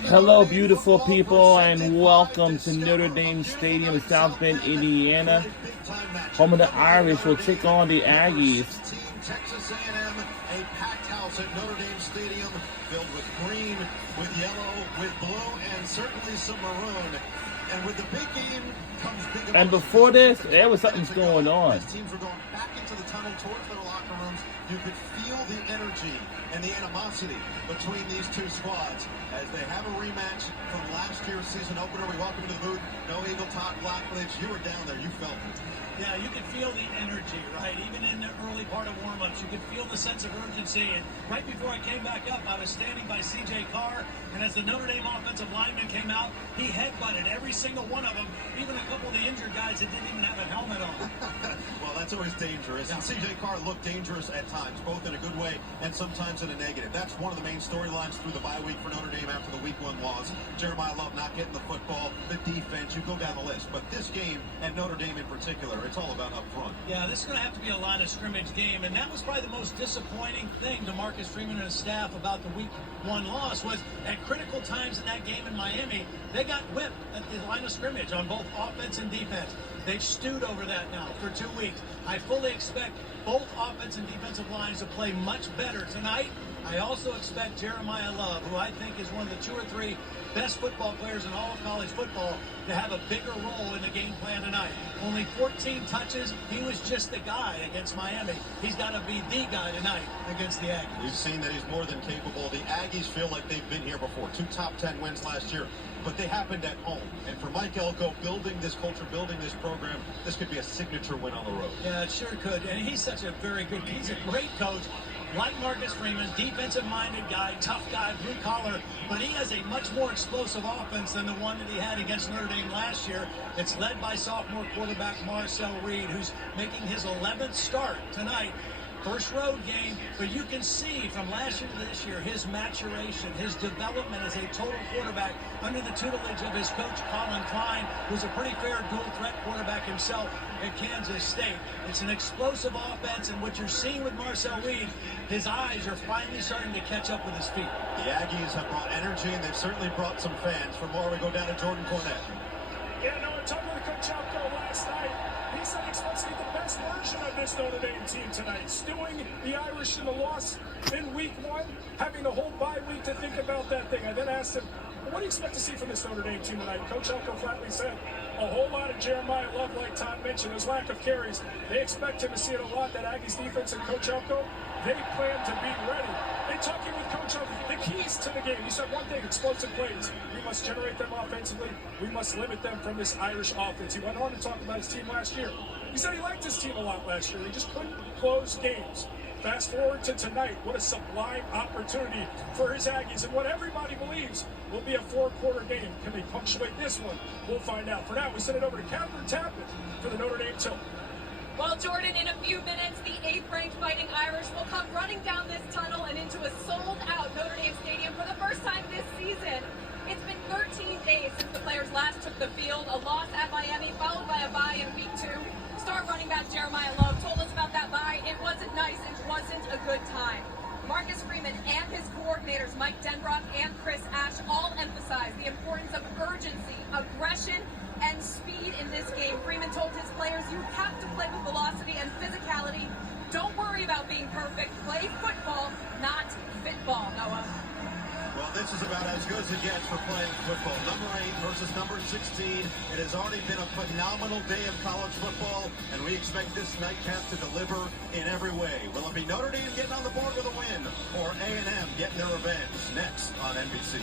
Hello, beautiful people, and welcome to Notre Dame Stadium in South Bend, Indiana. Home of the Irish will take on the Aggies. Texas A&M, a packed house at Notre Dame Stadium, filled with green, with yellow, with blue, and certainly some maroon. And with the big game comes big emotion. And before this, there was something going on. As teams were going back into the tunnel towards their locker rooms, you could feel the energy and the animosity between these two squads as they have a rematch from last year's season opener. We welcome to the booth, No Eagle Talk Blackledge. You were down there, you felt it. Yeah, you could feel the energy, right? Even in the early part of warm-ups, you could feel the sense of urgency. And right before I came back up, I was standing by C.J. Carr, and as the Notre Dame offensive lineman came out, he headbutted every single one of them, even a couple of the injured guys that didn't even have a helmet on. Well, that's always dangerous. Yeah. And C.J. Carr looked dangerous at times, both in a good way and sometimes in a negative. That's one of the main storylines through the bye week for Notre Dame after the Week 1 loss. Jeremiah Love not getting the football, the defense, you go down the list. But this game, and Notre Dame in particular, it's all about up front. Yeah, this is going to have to be a line of scrimmage game, and that was probably the most disappointing thing to Marcus Freeman and his staff about the Week 1 loss was at critical times in that game in Miami, they got whipped at the line of scrimmage on both offense and defense. They've stewed over that now for 2 weeks. I fully expect both offense and defensive lines to play much better tonight. I also expect Jeremiah Love, who I think is one of the 2 or 3 best football players in all of college football, to have a bigger role in the game plan tonight. Only 14 touches. He was just the guy against Miami. He's got to be the guy tonight against the Aggies. We've seen that he's more than capable. The Aggies feel like they've been here before. 2 top 10 wins last year, but they happened at home. And for Mike Elko, building this culture, building this program, this could be a signature win on the road. Yeah, it sure could. And he's such a very good, he's a great coach. Like Marcus Freeman, defensive-minded guy, tough guy, blue collar, but he has a much more explosive offense than the one that he had against Notre Dame last year. It's led by sophomore quarterback Marcel Reed, who's making his 11th start tonight. First road game, but you can see from last year to this year his maturation, his development as a total quarterback under the tutelage of his coach Colin Klein, who's a pretty fair dual-threat quarterback himself at Kansas State. It's an explosive offense, and what you're seeing with Marcel Reed, his eyes are finally starting to catch up with his feet. The Aggies have brought energy, and they've certainly brought some fans. For more, we go down to Jordan Cornette. Yeah, no, I talked with Coach Elko last night. He said he expects to be the best version of this Notre Dame team tonight. Stewing the Irish in the loss in Week 1, having the whole bye week to think about that thing. I then asked him, well, what do you expect to see from this Notre Dame team tonight? Coach Elko flatly said, a whole lot of Jeremiah Love, like Todd mentioned, his lack of carries. They expect him to see it a lot, that Aggies defense, and Coach Elko, they plan to be ready. And talking with Coach Elko, the keys to the game, he said one thing, explosive plays. We must generate them offensively. We must limit them from this Irish offense. He went on to talk about his team last year. He said he liked his team a lot last year. He just couldn't close games. Fast forward to tonight, what a sublime opportunity for his Aggies, and what everybody believes will be a 4-quarter game. Can they punctuate this one? We'll find out. For now, we send it over to Catherine Tappan for the Notre Dame Tilt. Well, Jordan, in a few minutes, the 8th-ranked Fighting Irish will come running down this tunnel and into a sold-out Notre Dame Stadium for the first time this season. It's been 13 days since the players last took the field, a loss at Miami, followed by a bye in Week 2. Star running back Jeremiah Love told us about that bye. It wasn't nice. It wasn't a good time. Marcus Freeman and his coordinators, Mike Denbrock and Chris Ash, all emphasize the importance of urgency, aggression, and speed in this game. Freeman told his players, you have to play with velocity and physicality. Don't worry about being perfect. Play football, not fitball, Noah. Well, this is about as good as it gets for playing football. Number 8 versus number 16. It has already been a phenomenal day of college football, and we expect this nightcap to deliver in every way. Will it be Notre Dame getting on the board with a win, or A&M getting their revenge? Next on NBC.